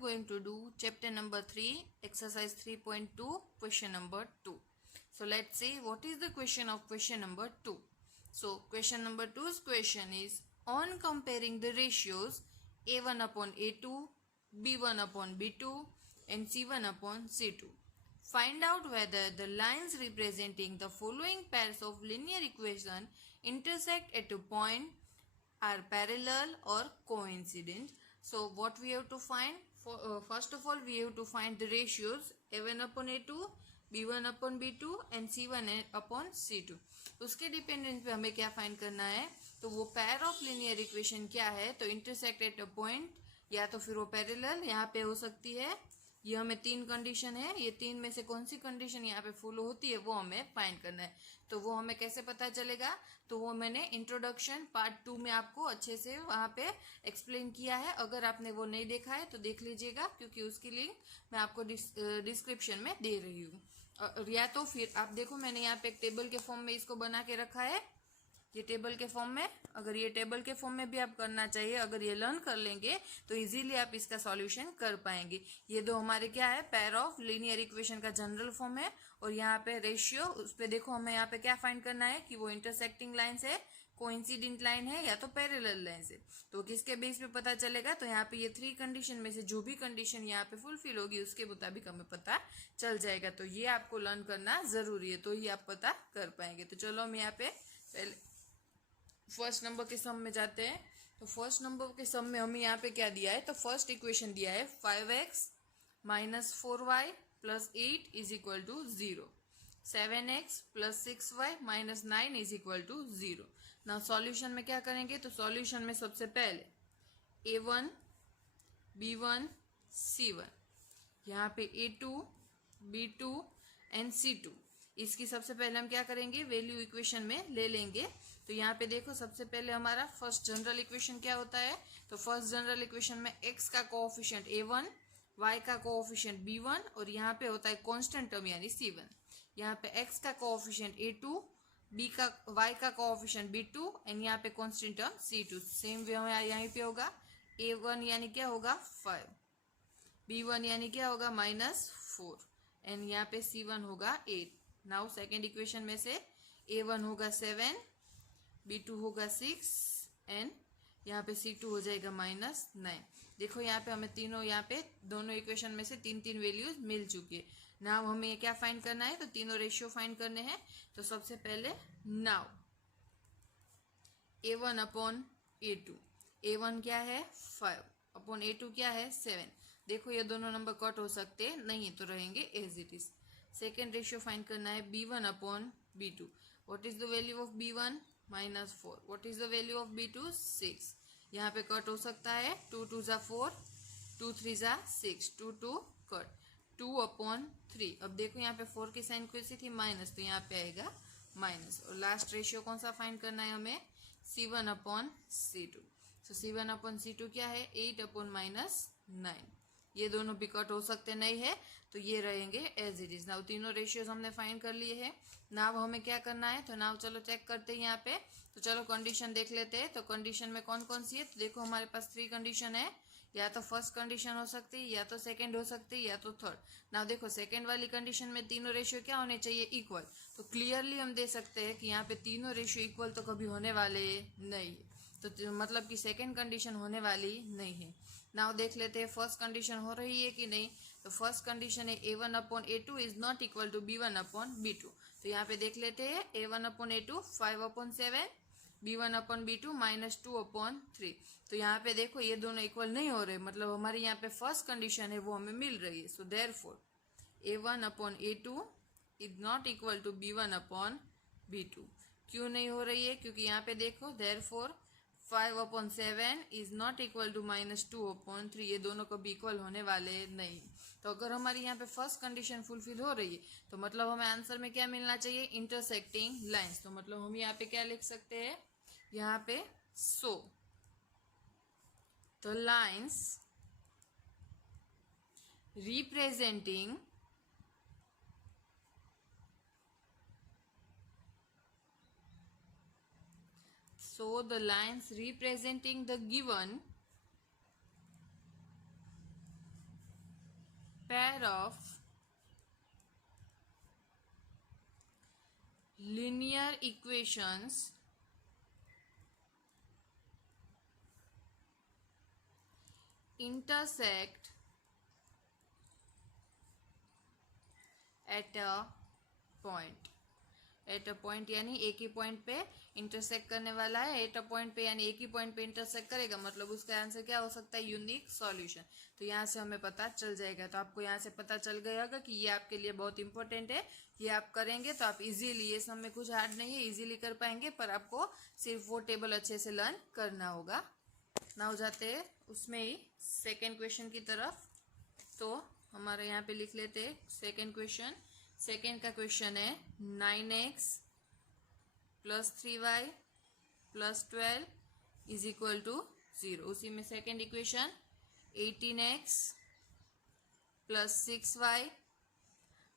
going to do chapter number 3, exercise 3.2, question number 2. So let's see what is the question of question number 2. So question number 2's question is on comparing the ratios A1 upon A2, B1 upon B2 and C1 upon C2. Find out whether the lines representing the following pairs of linear equation intersect at a point are parallel or coincident. So what we have to find? First of all, we have to find the ratios A1 upon A2, B1 upon B2 and C1 upon C2. उसके dependent पे हमें क्या find करना है? तो वो pair of linear equation क्या है? तो इंटरसेक्ट एट अ पॉइंट, या तो फिर वो पैरेलल यहाँ पे हो सकती है। ये हमें 3 कंडीशन है, ये 3 में से कौन सी कंडीशन यहाँ पे फॉलो होती है वो हमें फाइंड करना है। तो वो हमें कैसे पता चलेगा? तो वो मैंने इंट्रोडक्शन पार्ट 2 में आपको अच्छे से वहां पे एक्सप्लेन किया है। अगर आपने वो नहीं देखा है तो देख लीजिएगा, क्योंकि उसकी लिंक मैं आपको डिस्क्रिप्शन में दे रही हूँ। या तो फिर आप देखो, मैंने यहाँ पे एक टेबल के फॉर्म में इसको बना के रखा है। ये टेबल के फॉर्म में, अगर ये टेबल के फॉर्म में भी आप करना चाहिए, अगर ये लर्न कर लेंगे तो इजीली आप इसका सॉल्यूशन कर पाएंगे। ये दो हमारे क्या है? पेयर ऑफ लीनियर इक्वेशन का जनरल फॉर्म है। और यहाँ पे रेशियो, उस पे देखो हमें यहाँ पे क्या फाइंड करना है कि वो इंटरसेक्टिंग लाइन है, कोइंसिडेंट लाइन है, या तो पैरेलल लाइन है। तो किसके बेस पे पता चलेगा? तो यहाँ पे ये 3 कंडीशन में से जो भी कंडीशन यहाँ पे फुलफिल होगी उसके मुताबिक हमें पता चल जाएगा। तो ये आपको लर्न करना जरूरी है, तो ये आप पता कर पाएंगे। तो चलो हम यहाँ पे पहले फर्स्ट नंबर के सम में जाते हैं। तो फर्स्ट नंबर के सम में हमें यहाँ पे क्या दिया है? तो फर्स्ट इक्वेशन दिया है 5x minus 4y plus 8 is equal to 0, 7x plus 6y minus 9 is equal to 0। ना सॉल्यूशन में क्या करेंगे? तो सॉल्यूशन में सबसे पहले A1, B1, C1, यहाँ पे A2, B2 एंड C2, इसकी सबसे पहले हम क्या करेंगे? वैल्यू इक्वेशन में ले लेंगे। तो यहाँ पे देखो, सबसे पहले हमारा फर्स्ट जनरल इक्वेशन क्या होता है? तो फर्स्ट जनरल इक्वेशन में x का कोएफिशिएंट A1, y का कोएफिशिएंट B1 और यहाँ पे होता है कांस्टेंट टर्म यानी C1। यहाँ पे x का कोएफिशिएंट A2, y का कोएफिशिएंट B2 एंड यहाँ पे constant term C2। Same way यहाँ पे होगा, A1 यानी क्या होगा? 5, B1 यानी क्या होगा? -4 एंड यहाँ पे C1 होगा 8। नाउ सेकेंड इक्वेशन में से A1 होगा 7, B2 होगा 6 एंड यहाँ पे C2 हो जाएगा -9। देखो यहाँ पे हमें तीनों, यहाँ पे दोनों इक्वेशन में से 3 वैल्यूज मिल चुकी है। नाउ हमें क्या फाइंड करना है? तो तीनों रेशियो फाइंड करने हैं। तो सबसे पहले now A1 upon A2, A1 क्या है? 5 अपॉन A2 क्या है? 7। देखो ये दोनों नंबर कट हो सकते हैं, नहीं तो रहेंगे as it is. Second ratio find करना है B1 upon B2। What is the value of B1? -4। What is the value of B2? 6। यहाँ पे कट हो सकता है, 2 2 ज़ा 4, 2 3 ज़ा 6, 2 2 कट, 2 अपॉन 3। अब देखो यहाँ पे 4 की साइन कैसी थी? माइनस, तो यहाँ पे आएगा माइनस। और लास्ट रेशियो कौन सा फाइंड करना है हमें? C1 upon C2। तो C1 अपॉन C2 क्या है? 8 अपॉन -9। ये दोनों भी कट हो सकते नहीं है, तो ये रहेंगे एज इट इज। नाउ तीनों रेशियोज हमने फाइंड कर लिए हैं। नाउ हमें क्या करना है? तो नाउ चलो चेक करते हैं यहाँ पे। तो चलो कंडीशन देख लेते हैं। तो कंडीशन में कौन कौन सी है? तो देखो हमारे पास 3 कंडीशन है। या तो फर्स्ट कंडीशन हो सकती है, या तो सेकंड हो सकती है, या तो थर्ड। नाउ देखो सेकंड वाली कंडीशन में तीनों रेशियो क्या होने चाहिए? इक्वल। तो क्लियरली हम दे सकते हैं कि यहाँ पे तीनों रेशियो इक्वल तो कभी होने वाले नहीं है। तो मतलब कि सेकंड कंडीशन होने वाली नहीं है। नाउ देख लेते हैं फर्स्ट कंडीशन हो रही है कि नहीं। तो फर्स्ट कंडीशन है A1 upon A2 is not equal to B1 upon B2। तो यहाँ पे देख लेते हैं A1 upon A2 5 upon 7, B1 upon B2 -2 upon 3। तो यहाँ पे देखो ये दोनों इक्वल नहीं हो रहे, मतलब हमारी यहाँ पे फर्स्ट कंडीशन है वो हमें मिल रही है। So therefore A1 upon A2 is not equal to B1 upon B2। क्यों नहीं हो रही है? क्योंकि यहाँ पे देखो therefore 5 upon 7 is not equal to -2 upon 3। ये दोनों कभी इक्वल होने वाले नहीं। तो अगर हमारी यहाँ पे फर्स्ट कंडीशन फुलफिल हो रही है तो मतलब हमें आंसर में क्या मिलना चाहिए? Intersecting lines. तो मतलब हम यहाँ पे क्या लिख सकते हैं? यहाँ पे so the lines representing So the lines representing the given of linear equations intersect at a point. At a point यानी एक ही पॉइंट पे इंटरसेक्ट करने वाला है. एट अ पॉइंट पे यानी एक ही पॉइंट पे इंटरसेक्ट करेगा, मतलब उसका आंसर क्या हो सकता है? Unique solution. तो यहाँ से हमें पता चल जाएगा. तो आपको यहाँ से पता चल गया होगा कि ये आपके लिए बहुत इंपॉर्टेंट है. ये आप करेंगे तो आप इजीली, ये सब में कुछ हार्ड नहीं है, इजीली कर पाएंगे. पर आपको सिर्फ वो टेबल अच्छे से लर्न करना होगा. ना हो जाते हैं उसमें ही सेकेंड क्वेश्चन की तरफ. तो हमारे यहाँ पे लिख लेते हैं सेकेंड क्वेश्चन. सेकेंड का क्वेश्चन है 9x plus 3y plus 12 is equal to 0. उसी में second equation 18x plus 6y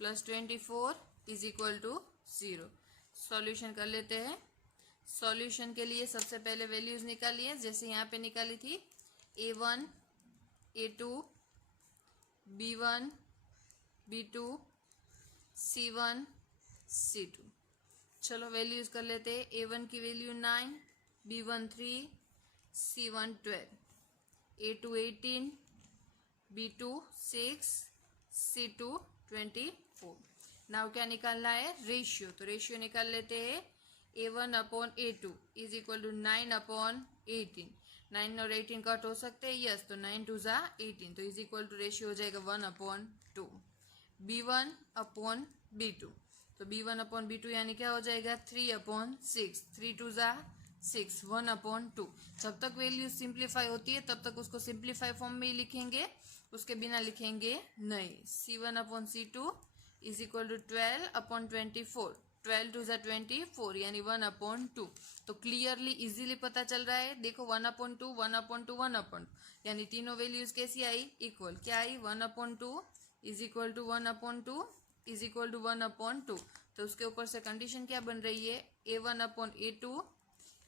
plus 24 is equal to 0. Solution कर लेते हैं. सॉल्यूशन के लिए सबसे पहले वैल्यूज निकालिए, जैसे यहाँ पे निकाली थी a1 a2 b1 b2 c1 c2. चलो वैल्यूज कर लेते हैं. a1 की value 9, b1 3, c1 12, a2 18, b2 6, c2 24. Now क्या निकालना है? रेशियो. तो रेशियो निकाल लेते हैं. a1 upon a2 is equal to 9 upon 18. 9 और 18 कट हो सकते हैं. यस, तो 9 2 जा 18. तो इज इक्वल टू रेशियो हो जाएगा 1 अपॉन 2. b1 upon b2. तो b1 अपॉन b2 यानी क्या हो जाएगा? 3 अपॉन 6. 3 2 जा 6. 1 अपॉन 2. जब तक वैल्यू सिंप्लीफाई होती है तब तक उसको सिंप्लीफाई फॉर्म में ही लिखेंगे, उसके बिना लिखेंगे नहीं. c1 upon c2 is equal to 12 upon 24. 12 2 जा 24 यानी 1 अपॉन 2. तो क्लियरली इजीली पता चल रहा है. देखो 1 अपॉन 2 1 अपॉन 2 1 अपॉन 2 यानी तीनों वैल्यूज कैसी आई? इक्वल. क्या आई? 1 upon 2 is equal to 1 upon 2 is equal to 1 upon 2. तो उसके ऊपर से कंडीशन क्या बन रही है? a1 upon a2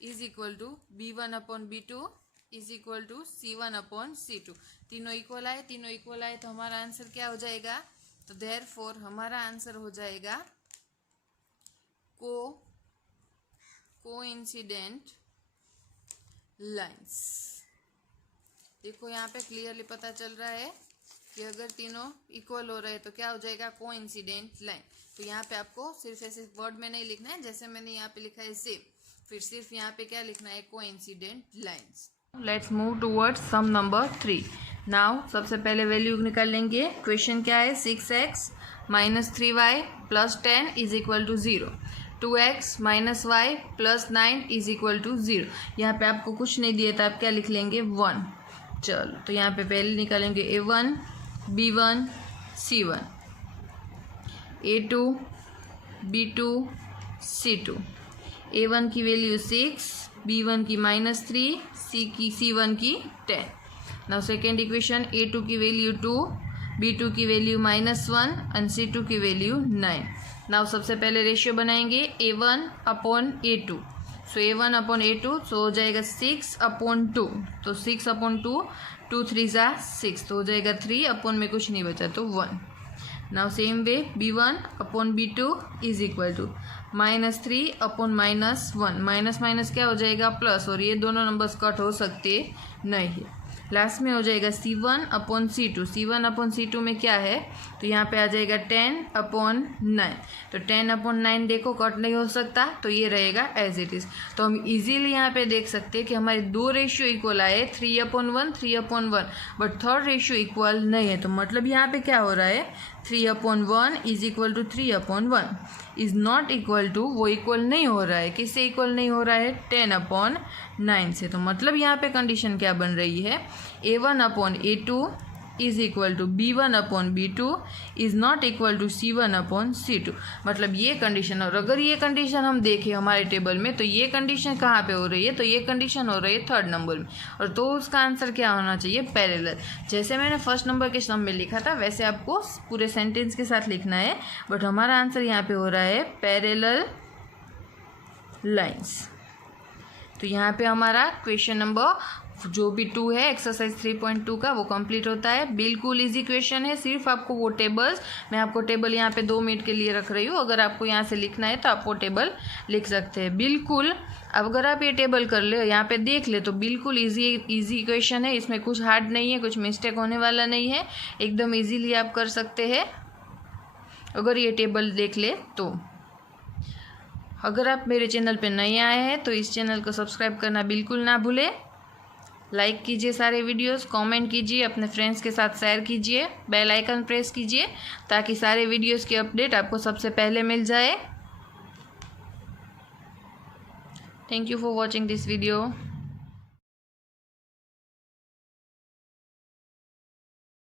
is equal to b1 upon b2 is equal to c1 upon c2. तीनों इक्वल आए. तीनों इक्वल आए तो हमारा आंसर क्या हो जाएगा? तो देयरफॉर हमारा आंसर हो जाएगा कोइंसिडेंट लाइंस. देखो यहाँ पे क्लियरली पता चल रहा है कि अगर तीनों इक्वल हो रहे हैं तो क्या हो जाएगा? Coincident line. तो यहाँ पे आपको सिर्फ ऐसे वर्ड में नहीं लिखना है जैसे मैंने यहाँ पे लिखा है सेम. फिर सिर्फ यहाँ पे क्या लिखना है? Coincident lines. Let's move towards some number 3. Now सबसे पहले वैल्यू निकाल लेंगे. क्वेश्चन क्या है? 6x minus 3y plus 10 is equal to 0. 2x minus Y plus 9 is equal to 0. यहाँ पे आपको कुछ नहीं दिया था, आप क्या लिख लेंगे? 1. चलो तो यहाँ पे पहले निकालेंगे a1 b1 c1, a2 b2 c2. a1 की वैल्यू 6, b1 की -3, c1 की 10. नाउ सेकेंड इक्वेशन a2 की वैल्यू 2, b2 की वैल्यू -1 एंड c2 की वैल्यू 9. नाउ सबसे पहले रेशियो बनाएंगे a1 अपॉन a2. सो a1 अपॉन a2 सो हो जाएगा 6 अपॉन 2. तो 6 अपॉन 2 2 3 जा 6 तो हो जाएगा 3 अपॉन में कुछ नहीं बचा तो 1. Now same way b1 upon b2 is equal to -3 upon -1. Minus minus क्या हो जाएगा? प्लस. और ये दोनों नंबर्स कट हो सकते नहीं है. लास्ट में हो जाएगा c1 upon c2. c1 upon c2 में क्या है? तो यहाँ पे आ जाएगा 10 अपॉन 9. तो 10 अपॉन 9 देखो कट नहीं हो सकता तो ये रहेगा एज इट इज़. तो हम इजीली यहाँ पे देख सकते हैं कि हमारे दो रेशियो इक्वल आए 3 upon 1 3 upon 1, but third ratio equal नहीं है. तो मतलब यहाँ पे क्या हो रहा है? 3 upon 1 is equal to 3 upon 1 is not equal to, वो इक्वल नहीं हो रहा है. किससे इक्वल नहीं हो रहा है? 10 अपॉन 9 से. तो मतलब यहाँ पे कंडीशन क्या बन रही है? a1 upon a2 is equal to b1 upon b2 is not equal to c1 upon c2. मतलब ये कंडीशन. और अगर ये कंडीशन हम देखें हमारे टेबल में तो ये कंडीशन कहाँ पे हो रही है? तो ये कंडीशन हो रही है थर्ड नंबर में. और तो उसका आंसर क्या होना चाहिए? पैरेलल. जैसे मैंने फर्स्ट नंबर के सम में लिखा था वैसे आपको पूरे सेंटेंस के साथ लिखना है, बट हमारा आंसर यहाँ पे हो रहा है पैरेलल लाइन्स. तो यहाँ पे हमारा क्वेश्चन नंबर जो भी 2 है एक्सरसाइज 3.2 का वो कंप्लीट होता है। बिल्कुल इजी क्वेश्चन है, सिर्फ आपको वो टेबल्स, मैं आपको टेबल यहाँ पे 2 मिनट के लिए रख रही हूँ, अगर आपको यहाँ से लिखना है तो आप वो टेबल लिख सकते हैं। बिल्कुल अब अगर आप ये टेबल कर ले, यहाँ पे देख ले, तो बिल्कुल इजी क्वेश्चन है, इसमें कुछ हार्ड नहीं है, कुछ मिस्टेक होने वाला नहीं है, एकदम ईजीली आप कर सकते हैं अगर ये टेबल देख ले तो। अगर आप मेरे चैनल पे नए आए हैं तो इस चैनल को सब्सक्राइब करना बिल्कुल ना भूलें। लाइक कीजिए सारे वीडियोस, कमेंट कीजिए, अपने फ्रेंड्स के साथ शेयर कीजिए, बेल आइकन प्रेस कीजिए ताकि सारे वीडियोस की अपडेट आपको सबसे पहले मिल जाए। Thank you for watching this video.